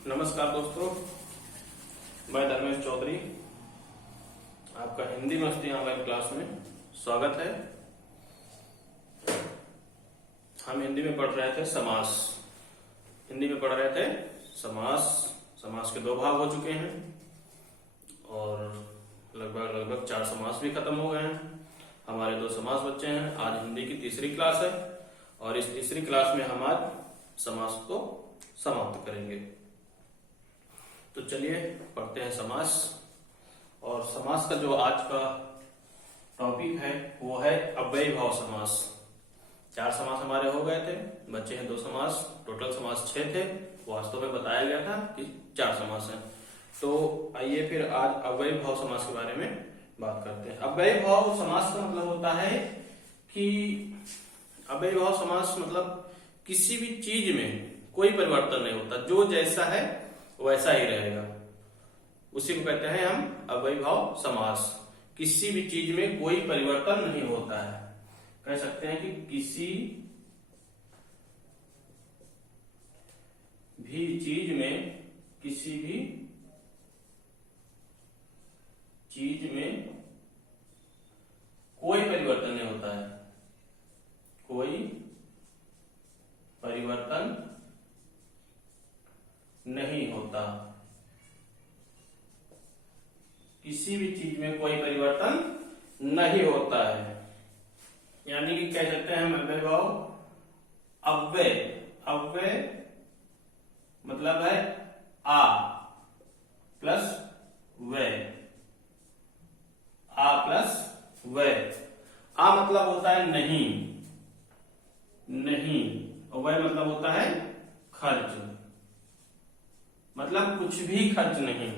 नमस्कार दोस्तों, मैं धर्मेश चौधरी, आपका हिंदी मस्ती ऑनलाइन क्लास में स्वागत है। हम हिंदी में पढ़ रहे थे समास। हिंदी में पढ़ रहे थे समास। समास के दो भाग हो चुके हैं और लगभग 4 समास भी खत्म हो गए हैं। हमारे 2 समास बच्चे हैं। आज हिंदी की तीसरी क्लास है और इस तीसरी क्लास में हम आज समास को समाप्त करेंगे। तो चलिए पढ़ते हैं समास। और समास का जो आज का टॉपिक है वो है अव्ययी भाव समास। 4 समास हमारे हो गए थे, बच्चे हैं 2 समास। टोटल समास 6 थे, वास्तव में बताया गया था कि 4 समास हैं। तो आइए फिर आज अव्ययी भाव समास के बारे में बात करते हैं। अव्ययी भाव समास का मतलब होता है कि अव्ययी भाव समास मतलब किसी भी चीज में कोई परिवर्तन नहीं होता, जो जैसा है वैसा ही रहेगा, उसी को कहते हैं हम अव्ययी भाव समास। किसी भी चीज में कोई परिवर्तन नहीं होता है। कह सकते हैं कि किसी भी चीज में कोई परिवर्तन नहीं होता है। कोई परिवर्तन नहीं होता। किसी भी चीज में कोई परिवर्तन नहीं होता है, यानी कि कह सकते हैं हम अव्ययी भाव। अव्यय मतलब है आ प्लस वय। आ प्लस वय। आ मतलब होता है नहीं और वय मतलब होता है खर्च, मतलब कुछ भी खर्च नहीं।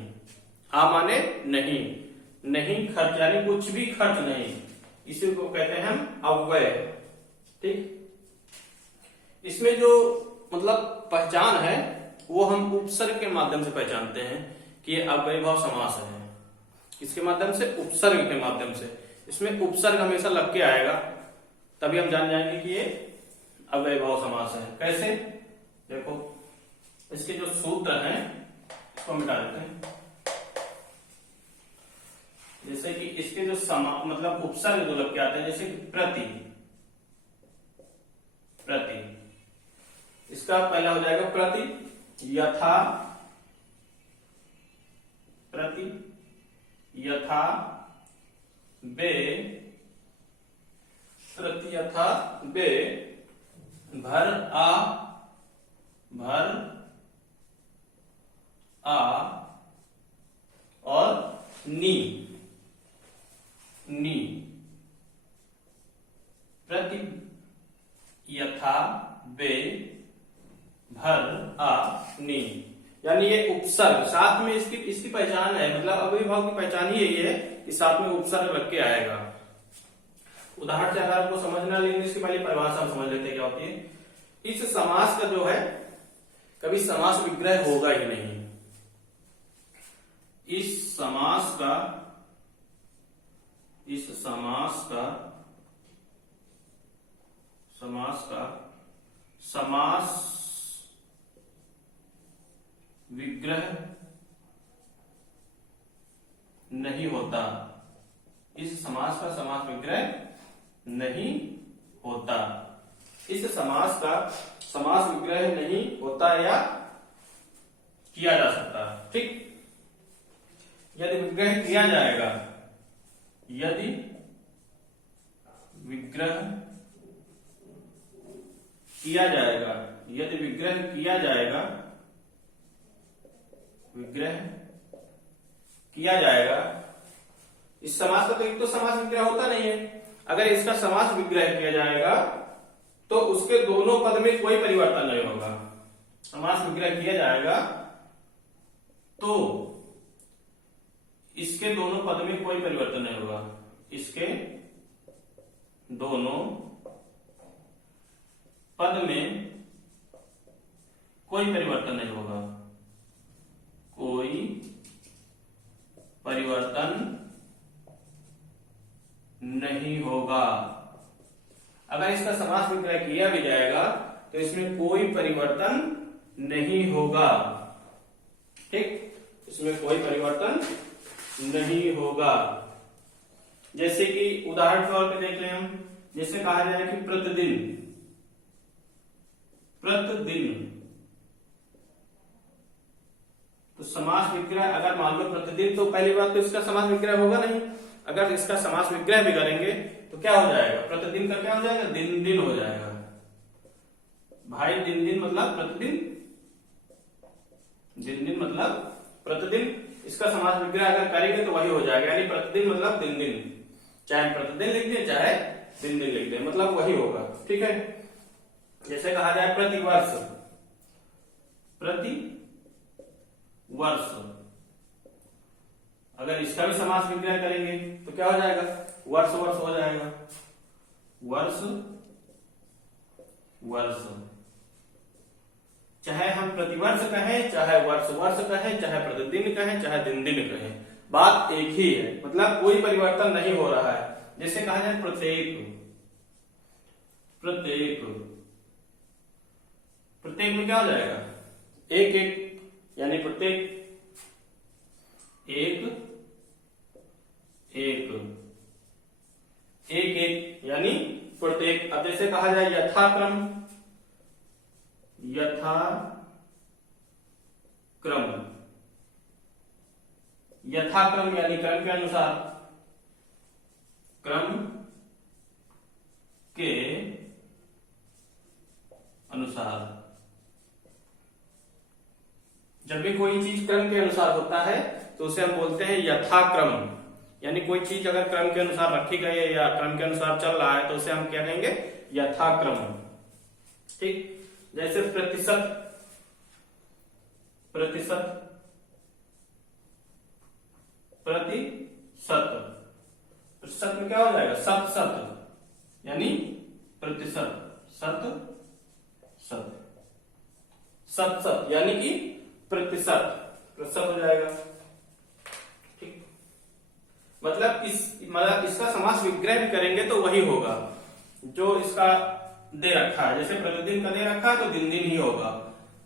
आ माने नहीं खर्च, यानी कुछ भी खर्च नहीं, इसी को कहते हैं हम अव्यय। ठीक, इसमें जो मतलब पहचान है वो हम उपसर्ग के माध्यम से पहचानते हैं कि ये अव्ययी भाव समास है। किसके माध्यम से? उपसर्ग के माध्यम से। इसमें उपसर्ग हमेशा लग के आएगा, तभी हम जान जाएंगे कि ये अव्ययी भाव समास है। कैसे? देखो, इसके जो सूत्र हैं इसको मिटा देते हैं। जैसे कि इसके जो मतलब उपसर्ग जो लग के आते हैं, जैसे कि प्रति। इसका पहला हो जाएगा प्रति। यथा, प्रति, यथा, बे, प्रति, यथा, बे, भर आ और नी। प्रति, यथा, बे, भर, आ, नी, यानी ये उपसर्ग साथ में इसकी पहचान है। मतलब अव्ययी भाव की पहचान ही यही है कि साथ में उपसर्ग लग के आएगा। उदाहरण से अगर आपको समझना, लेकिन इसकी पहले परिभाषा हम समझ लेते हैं क्या होती है। इस समास का जो है कभी समास विग्रह होगा ही नहीं। इस समास का समास विग्रह नहीं होता। इस समास का समास विग्रह नहीं होता। इस समास का समास विग्रह नहीं होता या किया जा सकता। ठीक, यदि विग्रह किया जाएगा, यदि विग्रह किया जाएगा, इस समास का तो एक तो समास विग्रह होता नहीं है। अगर इसका समास विग्रह किया जाएगा तो उसके दोनों पद में कोई परिवर्तन नहीं होगा। समास विग्रह किया जाएगा तो इसके दोनों पद में कोई परिवर्तन नहीं होगा। इसके दोनों पद में कोई परिवर्तन नहीं होगा। कोई परिवर्तन नहीं होगा। अगर इसका समास विग्रह किया भी जाएगा तो इसमें कोई परिवर्तन नहीं होगा। ठीक, इसमें कोई परिवर्तन नहीं होगा। जैसे कि उदाहरण के तौर पे देख लें हम, जैसे कहा जाए कि प्रतिदिन, प्रतिदिन, तो समास विग्रह अगर मान लो प्रतिदिन, तो पहली बात तो इसका समास विग्रह होगा नहीं। अगर इसका समास विग्रह भी करेंगे तो क्या हो जाएगा, प्रतिदिन का क्या हो जाएगा, दिन दिन हो जाएगा। भाई दिन दिन मतलब प्रतिदिन, दिन दिन मतलब प्रतिदिन, इसका समास विग्रह अगर करेंगे तो वही हो जाएगा, यानी प्रतिदिन मतलब दिन दिन, चाहे प्रतिदिन लिख दें चाहे दिन दिन लिख दें, मतलब वही होगा। ठीक है, जैसे कहा जाए प्रतिवर्ष, प्रति वर्ष, अगर इसका भी समास विग्रह करेंगे तो क्या हो जाएगा, वर्ष वर्ष हो जाएगा, वर्ष वर्ष। चाहे हम प्रतिवर्ष कहें, चाहे वर्ष वर्ष कहें, चाहे प्रतिदिन कहें, चाहे दिन दिन कहें, बात एक ही है, मतलब कोई परिवर्तन नहीं हो रहा है। जैसे कहा जाए प्रत्येक, प्रत्येक, प्रत्येक में क्या हो जाएगा, एक एक, यानी प्रत्येक, एक एक, एक एक यानी प्रत्येक। अब जैसे कहा जाए यथाक्रम, यथाक्रम, यथाक्रम यानी क्रम के अनुसार, क्रम के अनुसार। जब भी कोई चीज क्रम के अनुसार होता है तो उसे हम बोलते हैं यथाक्रम, यानी कोई चीज अगर क्रम के अनुसार रखी गई है या क्रम के अनुसार चल रहा है तो उसे हम क्या कहेंगे, यथाक्रम। ठीक, जैसे प्रतिशत, प्रतिशत, प्रतिशत, प्रतिशत में क्या हो जाएगा, शत शत, यानी प्रतिशत, शत शत, शत शत यानी कि प्रतिशत, प्रतिशत हो जाएगा। ठीक, मतलब इसका समास विग्रह भी करेंगे तो वही होगा जो इसका दे रखा है। जैसे प्रतिदिन का दे रखा है तो दिन दिन ही होगा,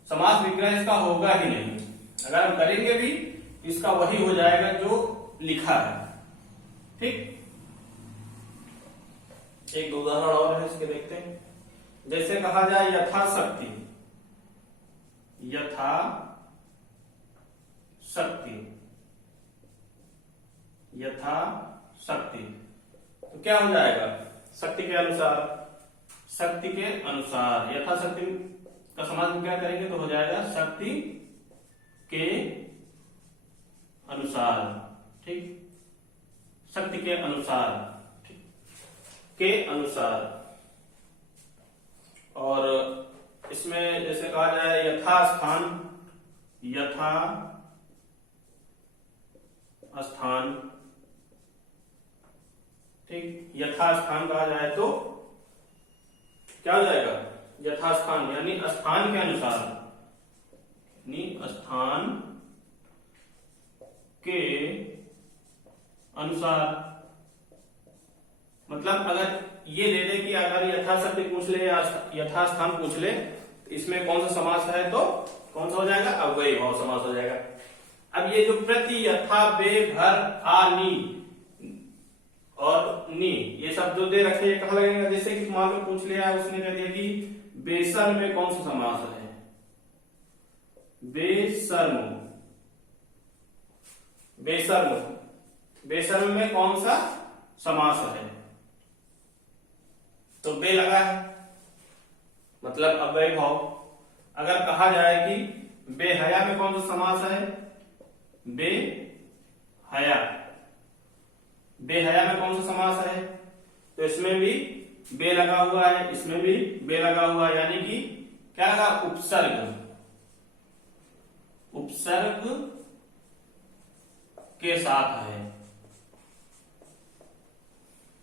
समास विग्रह इसका होगा ही नहीं। अगर हम करेंगे भी इसका वही हो जाएगा जो लिखा है। ठीक, एक दो उदाहरण और है इसके, देखते हैं। जैसे कहा जाए यथाशक्ति, यथाशक्ति, यथाशक्ति, तो क्या हो जाएगा, शक्ति के अनुसार, शक्ति के अनुसार। यथाशक्ति का समास विग्रह करेंगे तो हो जाएगा शक्ति के अनुसार। ठीक, शक्ति के अनुसार, ठीक, के अनुसार। और इसमें जैसे कहा जाए यथास्थान, यथा स्थान, ठीक, यथास्थान कहा जाए तो क्या हो जाएगा, यथास्थान यानी स्थान के अनुसार, यानी स्थान के अनुसार। मतलब अगर ये दे दे कि अगर यथाशक्ति पूछ ले या यथास्थान पूछ ले तो इसमें कौन सा समास है तो कौन सा हो जाएगा, अव्ययी भाव समास हो जाएगा। अब ये जो प्रति, यथा, बे, भर, आ, नी और नी, ये सब जो दे रखे हैं कहां लगेगा। जैसे कि मान लो पूछ लिया, उसने कह दिया कि बेशर्म में कौन सा समास है, बेशर्म, बेशर्म, बेशर्म में कौन सा समास है, तो बे लगा है, मतलब अव्ययी भाव। अगर कहा जाए कि बेहया में कौन सा समास है, बेहया, बेहया में कौन सा समास है, तो इसमें भी बे लगा हुआ है, इसमें भी बे लगा हुआ है, यानी कि क्या लगा, उपसर्ग, उपसर्ग के साथ है।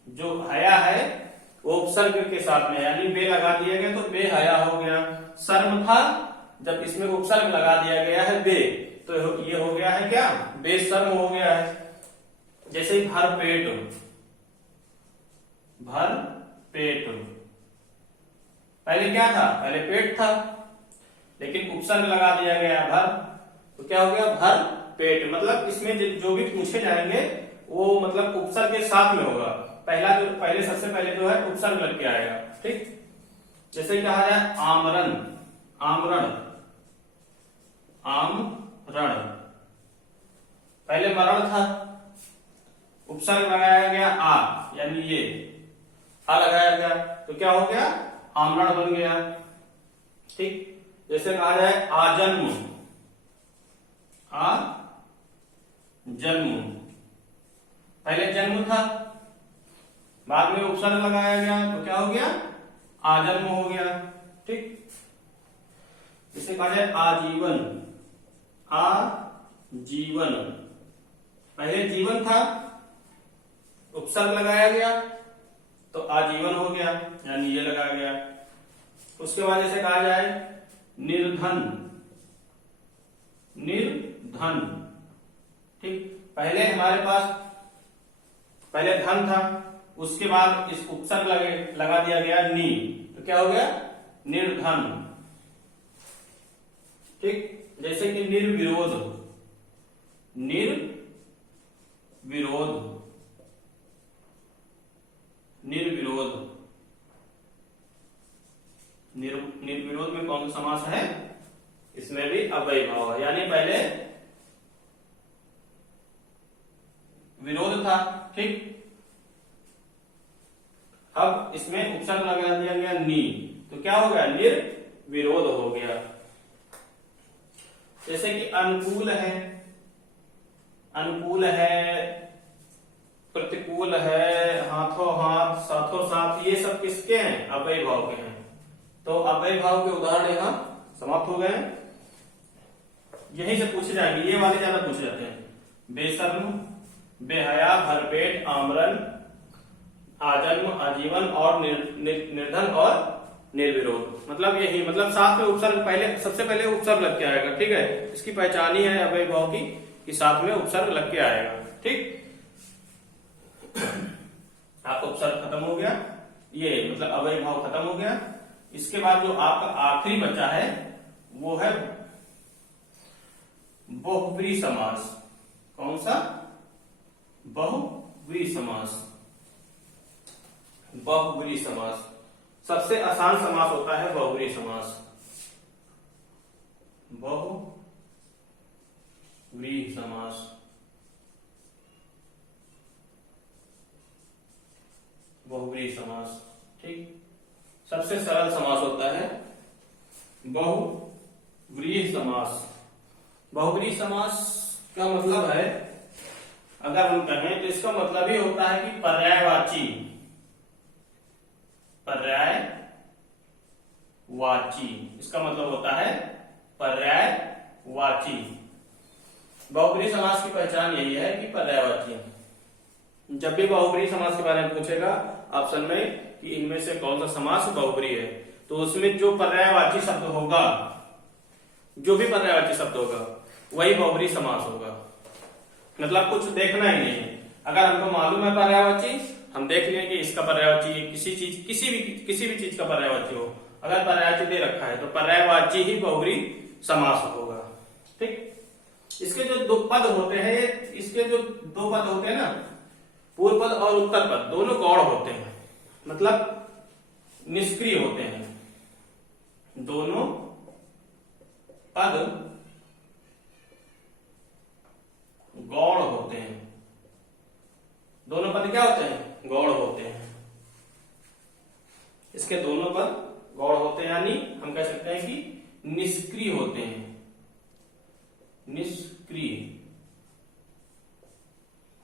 जो हया है वो उपसर्ग के साथ में, यानी बे लगा दिया गया तो बेहया हो गया। शर्म था, जब इसमें उपसर्ग लगा दिया गया है बे, तो ये हो गया है क्या, बेशर्म हो गया है। जैसे भर पेट, भर पेट, पहले क्या था, पहले पेट था, लेकिन उपसर्ग लगा दिया गया भर, तो क्या हो गया भर पेट, मतलब इसमें जो भी पूछे जाएंगे वो मतलब उपसर्ग के साथ में होगा। सबसे पहले जो है उपसर्ग लग के आएगा। ठीक, जैसे कहा जाए आमरण, आमरण, आमरण, पहले मरण था, उपसर्ग लगाया गया आ, यानी ये आ लगाया गया, तो क्या हो गया आमरण बन गया। ठीक, जैसे कहा जाए आजन्म, आ जन्म, पहले जन्म था, बाद में उपसर्ग लगाया गया, तो क्या हो गया आजन्म हो गया। ठीक, जैसे कहा जाए आजीवन, आजीवन, पहले जीवन था, उपसर्ग लगाया गया तो आजीवन हो गया, यानी ये लगाया गया। उसके बाद जैसे कहा जाए निर्धन, निर्धन, ठीक, पहले हमारे पास पहले धन था, उसके बाद इस उपसर्ग लगा दिया गया नी, तो क्या हो गया निर्धन। ठीक, जैसे कि निर्विरोध, निर्विरोध, निर्विरोध, निर्विरोध में कौन सा समास है, इसमें भी अव्ययी भाव है, यानी पहले विरोध था। ठीक, अब इसमें उपसर्ग लगा दिया गया नी, तो क्या हो गया निर्विरोध हो गया। जैसे कि अनुकूल है, अनुकूल है, प्रतिकूल है, हाथों हाथ, साथों साथ, ये सब किसके हैं अव्ययी भाव के हैं। तो अव्ययी भाव के उदाहरण यहां समाप्त हो गए। यहीं से पूछे जाएंगे, ये वाले ज्यादा पूछे जाते हैं, बेशर्म, बेहया, भरपेट, आमरण, आजन्म, आजीवन और निर्धन और निर्विरोध, मतलब यही, मतलब साथ में उपसर्ग पहले, सबसे पहले उपसर्ग लग के आएगा। ठीक है, इसकी पहचान ही है अव्ययी भाव की कि साथ में उपसर्ग लग के आएगा। ठीक, आपका उपसर्ग खत्म हो गया, ये मतलब अव्ययी भाव खत्म हो गया। इसके बाद जो आपका आखिरी बचा है वो है बहुब्रीहि समास। कौन सा, बहुब्रीहि समास। बहुब्रीहि समास सबसे आसान समास होता है बहुब्रीहि समास, बहुब्रीहि समास, बहुब्रीहि समास। ठीक, सबसे सरल समास होता है बहुब्रीहि समास। बहुब्रीहि समास का मतलब है, अगर हम कहें तो इसका मतलब ही होता है कि पर्यायवाची, पर्यायवाची, इसका मतलब होता है पर्यायवाची। बहुब्रीहि समास की पहचान यही है कि पर्यायवाची। जब भी बहुब्रीहि समास के बारे में पूछेगा ऑप्शन में कि इनमें से कौन सा समास बहुब्रीहि है, तो उसमें जो पर्यायवाची शब्द होगा, जो भी पर्यायवाची शब्द होगा वही बहुब्रीहि समास होगा। मतलब कुछ देखना ही नहीं है, अगर हमको मालूम है पर्यायवाची, हम देख लें कि इसका पर्यायवाची किसी चीज, किसी भी चीज का पर्यायवाची हो, अगर पर्यायवाची दे रखा है तो पर्यायवाची ही बहुब्रीहि समास होगा। ठीक, इसके जो दो पद होते हैं, इसके जो दो पद होते हैं ना, पूर्व पद और उत्तर पद, दोनों गौण होते हैं, मतलब निष्क्रिय होते हैं। दोनों पद गौण होते हैं, दोनों पद क्या होते हैं गौण होते हैं। इसके दोनों पद गौण होते हैं, यानी हम कह सकते हैं कि निष्क्रिय होते हैं, निष्क्रिय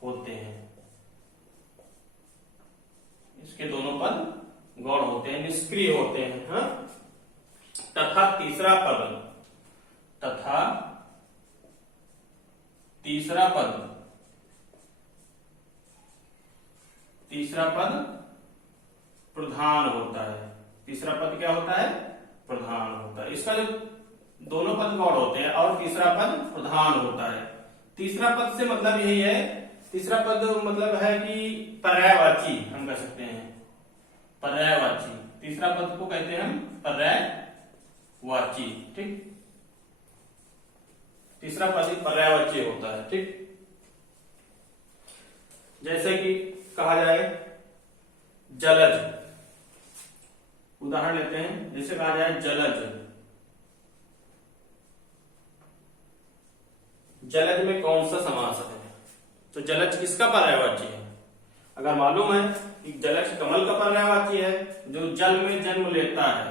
होते हैं। इसके दोनों पद गौण होते हैं, निष्क्रिय होते हैं। हाँ? तथा तीसरा पद, तथा तीसरा पद, तीसरा पद प्रधान होता है। तीसरा पद क्या होता है प्रधान होता है। इसका जो दोनों पद गौण होते हैं और तीसरा पद प्रधान होता है। तीसरा पद से मतलब यही है, तीसरा पद मतलब है कि पर्यायवाची, हम कह सकते हैं पर्यायवाची। तीसरा पद को कहते हैं हम पर्यायवाची। ठीक, तीसरा पर्यायवाची होता है। ठीक, जैसे कि कहा जाए जलज, उदाहरण लेते हैं, जैसे कहा जाए जलज। जलज में कौन सा समास है? तो जलज किसका पर्यायवाची है? अगर मालूम है कि जलज कमल का पर्यायवाची है जो जल में जन्म लेता है,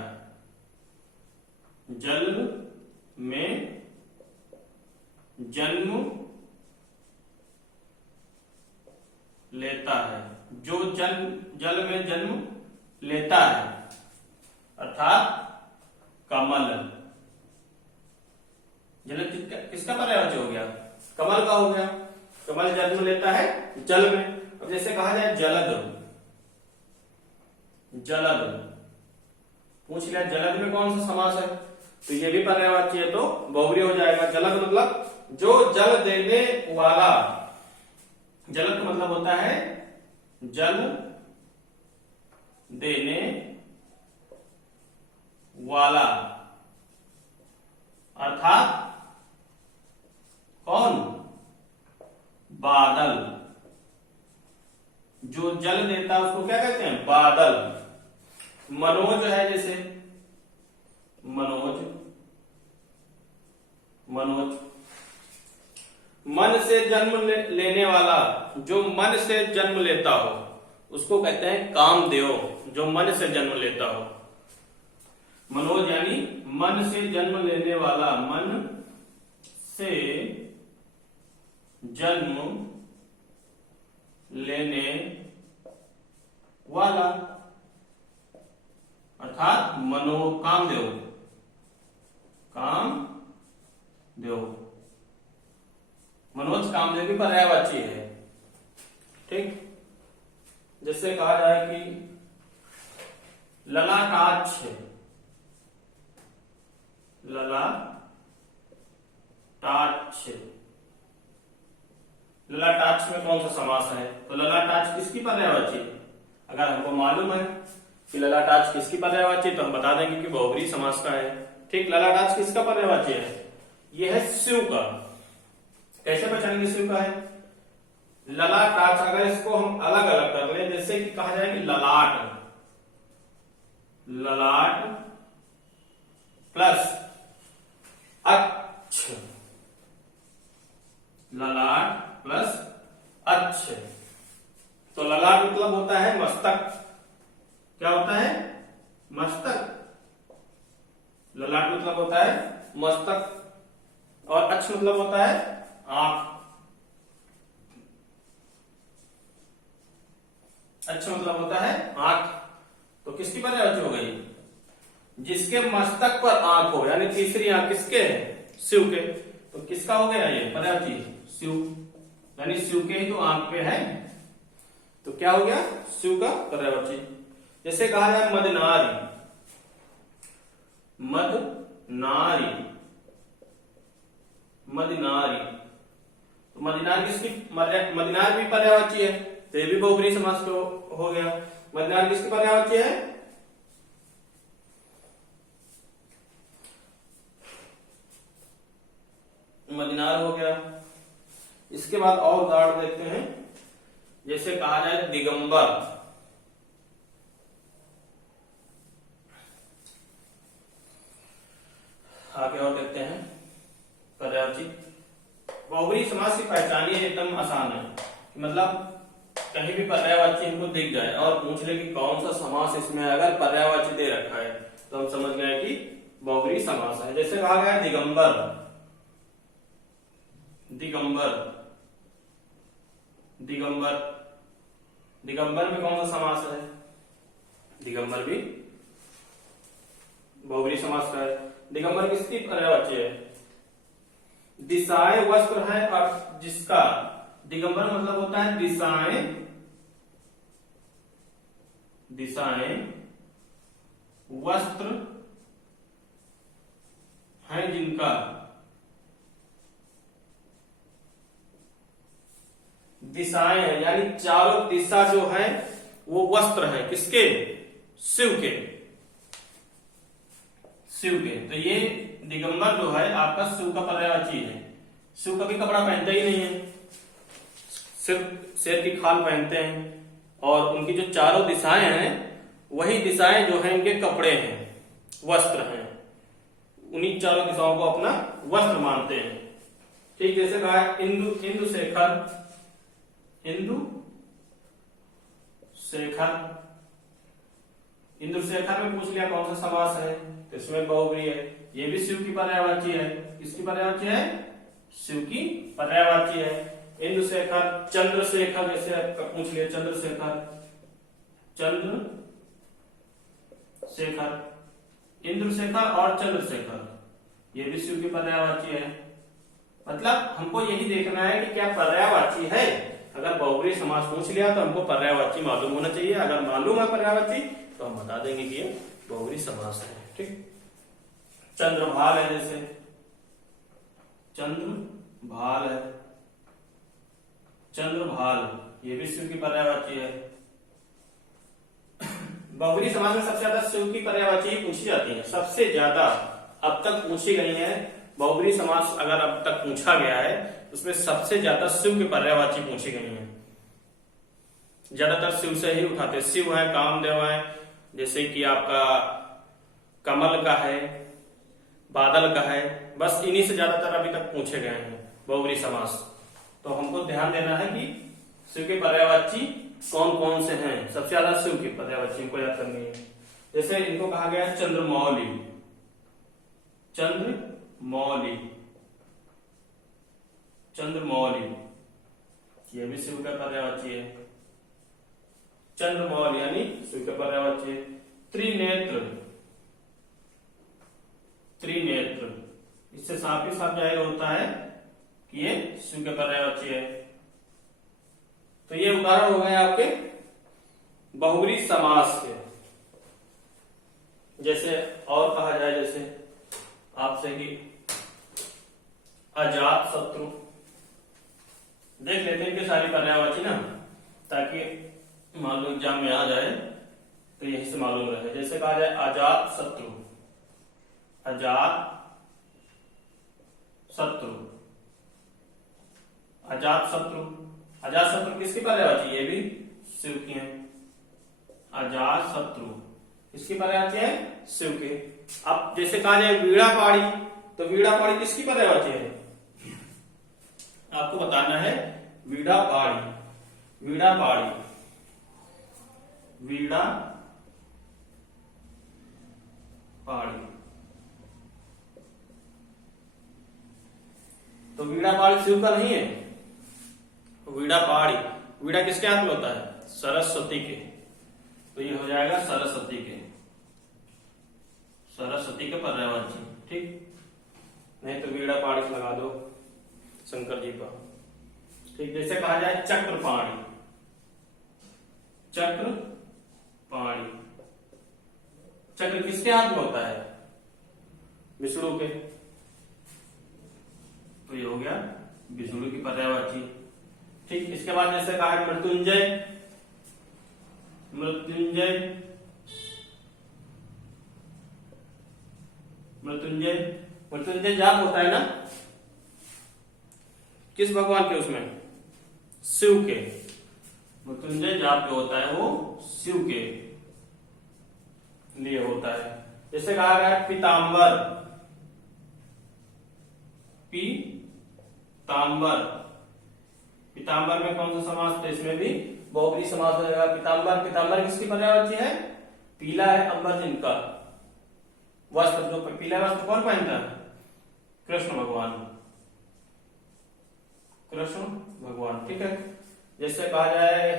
जल में जन्म लेता है, जो जल में जन्म लेता है, अर्थात कमल। जलज किसका पर्यायवाची हो गया? कमल का हो गया। कमल जन्म लेता है जल में। अब जैसे कहा जाए जलद, जलद पूछ लिया जलद में कौन सा समास है, तो ये भी पर्यायवाची है, तो बहुव्रीहि हो जाएगा। जलद मतलब जो जल देने वाला। जलद का मतलब होता है जल देने वाला, अर्थात कौन? बादल। जो जल देता है उसको क्या कहते हैं? बादल। मनोज है, जैसे मनोज, मनोज मन से जन्म लेने वाला, जो मन से जन्म लेता हो उसको कहते हैं कामदेव, जो मन से जन्म लेता हो। मनोज यानी मन से जन्म लेने वाला, मन से जन्म लेने वाला, अर्थात कामदेव, कामदेव। मनोज कामदेव भी पर्यायवाची है। ठीक, जैसे कहा जाए कि ललाटाक्ष, ललाटाक्ष, ललाटाक्ष में कौन सा समास है? तो ललाटाक्ष किसकी पर्यायवाची है? अगर हमको मालूम है कि ललाटाक्ष किसकी पर्यायवाची, तो हम बता देंगे कि बहुव्रीहि समास का है। ठीक, ललाटाक्ष किसका पर्यायवाची है? यह है शिव का। कैसे पहचानेंगे शिव का है? ललाटाक्ष, अगर इसको हम अलग अलग कर ले, जैसे कि कहा जाए कि ललाट, ललाट प्लस अक्ष, ललाट प्लस अक्ष, तो ललाट मतलब होता है मस्तक। क्या होता है? मस्तक। ललाट मतलब होता है मस्तक, और अक्ष मतलब होता है आंख। अक्ष मतलब होता है आंख। तो किसकी पर्यायवाची हो गई? जिसके मस्तक पर आंख हो, यानी तीसरी आंख किसके है? शिव के। तो किसका हो गया ये पर्यायवाची? शिव, यानी शिव के ही तो आंख पे है, तो क्या हो गया? शिव का पर्यायवाची। जैसे कहा जाए मदनारी, मदनारी, मदनारी, तो मदनार किसकी? मदनार भी पर्यायवाची है, तो ये भी बहुव्रीहि समास हो गया। मदनार किसकी पर्यायवाची है? मदनार हो गया। इसके बाद और उदाहरण देखते हैं, जैसे कहा जाए दिगंबर, आगे और देखते हैं पर्यायवाची। बहुव्रीहि समास की पहचान एकदम आसान है, मतलब कहीं भी पर्यायवाची हमको दिख जाए और पूछ ले कि कौन सा समास इसमें, अगर पर्यायवाची दे रखा है तो हम समझ गए कि बहुव्रीहि समास है। जैसे कहा गया दिगंबर, दिगंबर, दिगंबर, दिगंबर में कौन सा समास है? दिगंबर भी बहुव्रीहि समास का है। दिगंबर किसकी पर्यायवाची है? दिशाएं वस्त्र है और जिसका, दिगंबर मतलब होता है दिशाएं, दिशाएं वस्त्र है जिनका, दिशाएं है यानी चारों दिशा जो है वो वस्त्र है किसके? शिव के, शिव के। तो ये दिगंबर जो है आपका शिव का पर्यायवाची है। शिव कभी कपड़ा पहनते ही नहीं है, सिर्फ शेर की खाल पहनते हैं, और उनकी जो चारों दिशाएं हैं वही दिशाएं जो है इनके कपड़े हैं, वस्त्र हैं, उन्हीं चारों दिशाओं को अपना वस्त्र मानते हैं। ठीक, जैसे कहा है इंदु शेखर, इंदु शेखर। इंदु शेखर में पूछ लिया कौन सा समास है, तो इसमें बहुव्रीहि है, ये भी शिव की पर्यायवाची है। किसकी पर्यायवाची है? शिव की पर्यायवाची है। इंदु शेखर, चंद्रशेखर, जैसे पूछ लिया चंद्रशेखर, चंद्रशेखर, इंद्रशेखर और चंद्रशेखर, ये भी शिव की पर्यायवाची है। मतलब हमको यही देखना है कि क्या पर्यायवाची है। अगर बहुव्रीहि समास पूछ लिया तो हमको पर्यायवाची मालूम होना चाहिए। अगर मालूम है पर्यायवाची तो हम बता देंगे कि ये बहुव्रीहि समास है। ठीक, चंद्रभाल है, जैसे चंद्रभाल है, चंद्रभाल, ये भी शिव की पर्यायवाची है। बहुव्रीहि समास में सबसे ज्यादा शिव की पर्यायवाची पूछी जाती है, सबसे ज्यादा अब तक पूछी गई है। बहुव्रीहि समास अगर अब तक पूछा गया है उसमें सबसे ज्यादा शिव की पर्यायवाची पूछी गई है। ज्यादातर शिव से ही उठाते, शिव है, कामदेव है, जैसे कि आपका कमल का है, बादल का है, बस इन्हीं से ज्यादातर अभी तक पूछे गए हैं बहुव्रीहि समास। तो हमको ध्यान देना है कि शिव के पर्यायवाची कौन कौन से हैं। सबसे ज्यादा शिव की पर्यायवाची इनको याद करनी है। जैसे इनको कहा गया है चंद्रमौली, चंद्रमौली, चंद्रमौली, ये भी शिव का पर्यायवाची है। चंद्रमौली यानी शिव का पर्यायवाची है। त्रिनेत्र, त्रिनेत्र, इससे साफ ही साफ जाहिर होता है कि ये शिव के पर्यायवाची है। तो ये उदाहरण हो गए आपके बहुव्रीहि समास के। जैसे और कहा जाए, जैसे आपसे कि अजात शत्रु, देख लेते हैं कि सारी पर्यायवाची ना, ताकि मान लो एग्जाम में आ जाए तो यही से मालूम रहे। जैसे कहा जाए अजात शत्रु, अजात शत्रु, अजात शत्रु, अजात शत्रु किसकी पर्यायवाची? ये भी शिव की है। अजात शत्रु किसकी पर्यायवाची है? शिव के। अब जैसे कहा जाए वीणा पाड़ी, तो वीणा पाड़ी किसकी पर्यायवाची है? आपको बताना है वीणा पाड़ी, वीणा पाड़ी, वीणा पाड़ी। तो वीणा पाड़ी शिव का नहीं है, वीणा पहाड़ी, वीणा किसके हाथ में होता है? सरस्वती के। तो ये हो जाएगा सरस्वती के, सरस्वती के पर्यायवाची। ठीक, नहीं तो वीणा पहाड़ी से लगा दो शंकर जी का। ठीक, जैसे कहा जाए चक्रपाणी, चक्रपाणी, चक्र किसके हाथ में होता है? विष्णु के। तो ये हो गया विष्णु की पर्यायवाची। ठीक, इसके बाद जैसे कहा है मृत्युंजय, मृत्युंजय, मृत्युंजय, मृत्युंजय जाप होता है ना किस भगवान के? उसमें शिव के। मृत्युंजय जाप जो होता है वो शिव के लिए होता है। जैसे कहा गया है पीतांबर, पीतांबर, पीतांबर में कौन सा समास? तो इसमें भी बहुव्रीहि समास हो जाएगा। पीतांबर, पीतांबर किसकी पर्यायवाची है? पीला है अंबर जिनका वस्त्र, जो पीला वस्त्र कौन पहनता है? कृष्ण भगवान, कृष्ण भगवान। ठीक है, जैसे कहा जाए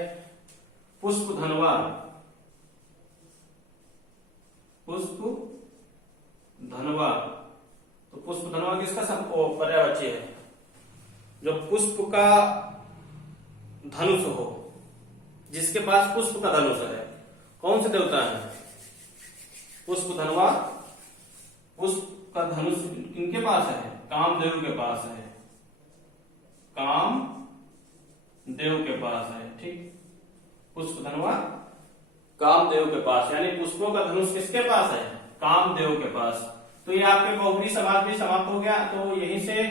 पुष्प धनवा, पुष्प धनवा, तो पुष्प धनवा किसका पर्यायवाची है? जो पुष्प का धनुष हो, जिसके पास पुष्प का धनुष है। कौन से देवता है? पुष्प धनवा, पुष्प का धनुष किनके पास है? कामदेव के पास है, कामदेव के पास है। ठीक, पुष्प धनवा कामदेव के पास, यानी पुष्पों का धनुष किसके पास है? कामदेव के पास। तो ये आपके बहुव्रीहि समास भी समाप्त हो गया। तो यहीं से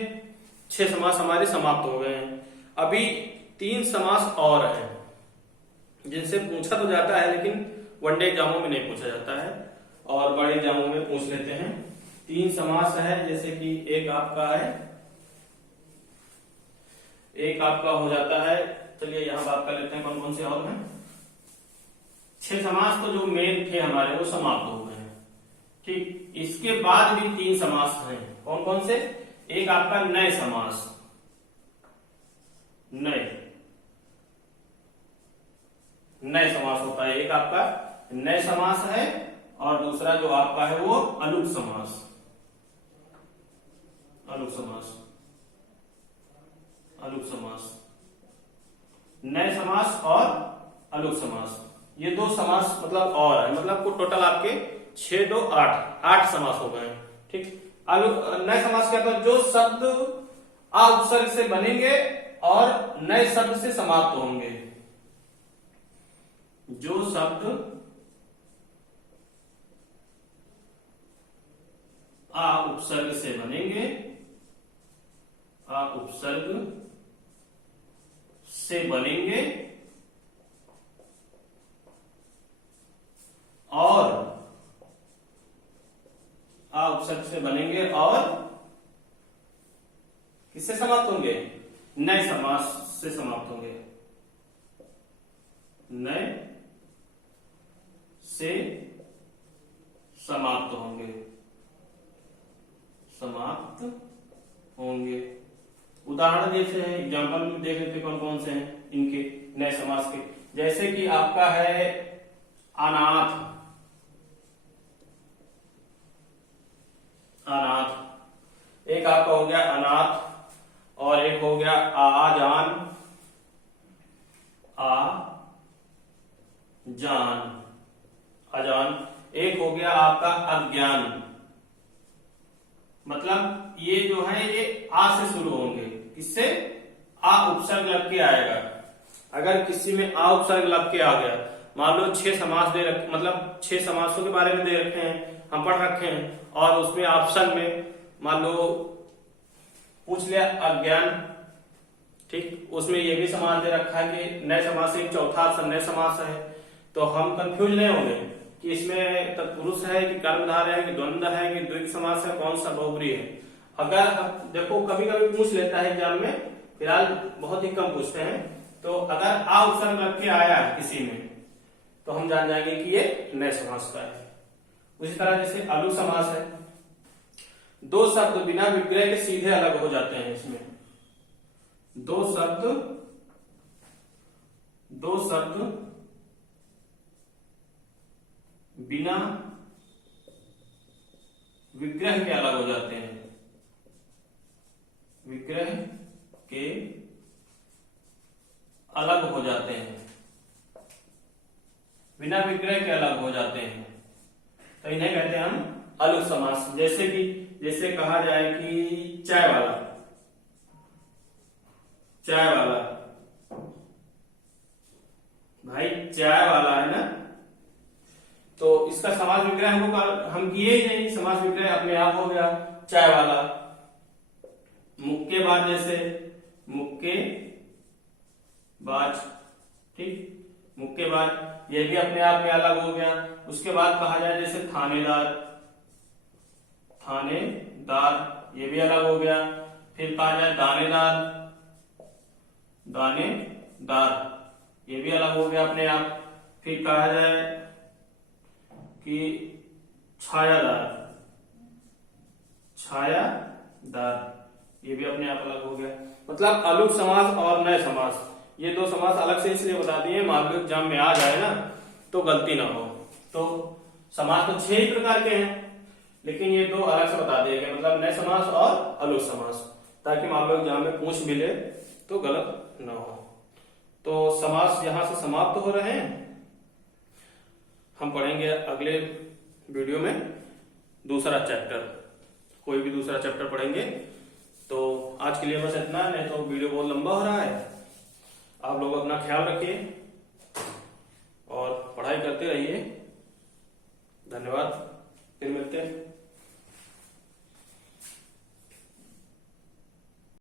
6 समास हमारे समाप्त हो गए हैं। अभी 3 समास और हैं जिनसे पूछा तो जाता है लेकिन वनडे एग्जामों में नहीं पूछा जाता है और बड़े एग्जामों में पूछ लेते हैं। 3 समास है, जैसे कि एक आपका हो जाता है, चलिए यहां बात कर लेते हैं कौन कौन से और हैं। 6 समास तो जो मेन थे हमारे वो समाप्त हो गए हैं। ठीक, इसके बाद भी 3 समास हैं। कौन कौन से? एक आपका नए समास, नए समास होता है, एक आपका नए समास है और दूसरा जो आपका है वो अलुक समास। नए समास और अलुक समास, ये 2 समास मतलब और है, मतलब को टोटल आपके 6 2 8 समास हो गए। ठीक, नए समास क्या था? जो शब्द आ उपसर्ग से बनेंगे और नए शब्द से समाप्त होंगे। जो शब्द आ उपसर्ग से बनेंगे, आ उपसर्ग से बनेंगे और आ उपसर्ग से बनेंगे और किससे समाप्त होंगे? नए समास से समाप्त होंगे, नए से समाप्त होंगे। उदाहरण जैसे हैं, एग्जाम्पल में देख लेते कौन कौन से हैं इनके नए समास के। जैसे कि आपका है अनाथ, एक आपका हो गया अनाथ और एक हो गया अजान, एक हो गया आपका अज्ञान। मतलब ये जो है ये आ से शुरू होंगे, किससे? आ उपसर्ग लग के आएगा। अगर किसी में आ उपसर्ग लग के आ गया, मान लो 6 समास दे रखे, मतलब 6 समासों के बारे में दे रखे हैं, हम पढ़ रखे हैं और उसमें ऑप्शन में मान लो पूछ लिया अज्ञान। ठीक, उसमें ये भी समास दे रखा है कि नए समास से एक चौथा ऑप्शन नए समास है, तो हम कंफ्यूज नहीं होंगे कि इसमें तत्पुरुष है कि कर्मधारय है कि द्वंद्व है कि द्वितीय समास है, कौन सा बहुब्री है। अगर देखो कभी कभी पूछ लेता है एग्जाम में, फिलहाल बहुत ही कम पूछते हैं, तो अगर आ उपसर्ग लग के आया किसी में तो हम जान जाएंगे कि ये नए समास का है। उसी तरह जैसे अलुक समास है, 2 शब्द बिना विग्रह के सीधे अलग हो जाते हैं। इसमें 2 शब्द बिना विग्रह के अलग हो जाते हैं, विग्रह के अलग हो जाते हैं, बिना विग्रह के अलग हो जाते हैं, तो इन्हें कहते हैं हम अलुक समास। जैसे कहा जाए कि चाय वाला, भाई चाय वाला है ना, तो इसका समास विग्रह हम किए ही नहीं, समास विग्रह अपने आप हो गया चाय वाला। मुक्केबाज, जैसे मुक्केबाज, ठीक, मुक्केबाज ये भी अपने आप में अलग हो गया। उसके बाद कहा जाए जैसे थानेदार, ये भी अलग हो गया। फिर कहा जाए दानेदार, ये भी अलग हो गया अपने आप। फिर कहा जाए कि छायादार, ये भी अपने आप अलग हो गया। मतलब अलुक समास और नए समास, ये 2 समास अलग से इसलिए बता दिए माध्यमिक एग्जाम में आ जाए ना तो गलती ना हो। तो समास तो 6 ही प्रकार के हैं, लेकिन ये 2 अलग से बता दिए गए, मतलब नए समास और अलुक समास, ताकि माध्यमिक एग्जाम में पूछ मिले तो गलत ना हो। तो समास यहां से समाप्त हो रहे हैं। हम पढ़ेंगे अगले वीडियो में दूसरा चैप्टर, कोई भी दूसरा चैप्टर पढ़ेंगे। तो आज के लिए बस इतना, नहीं तो वीडियो बहुत लंबा हो रहा है। आप लोग अपना ख्याल रखिए और पढ़ाई करते रहिए। धन्यवाद, फिर मिलते हैं।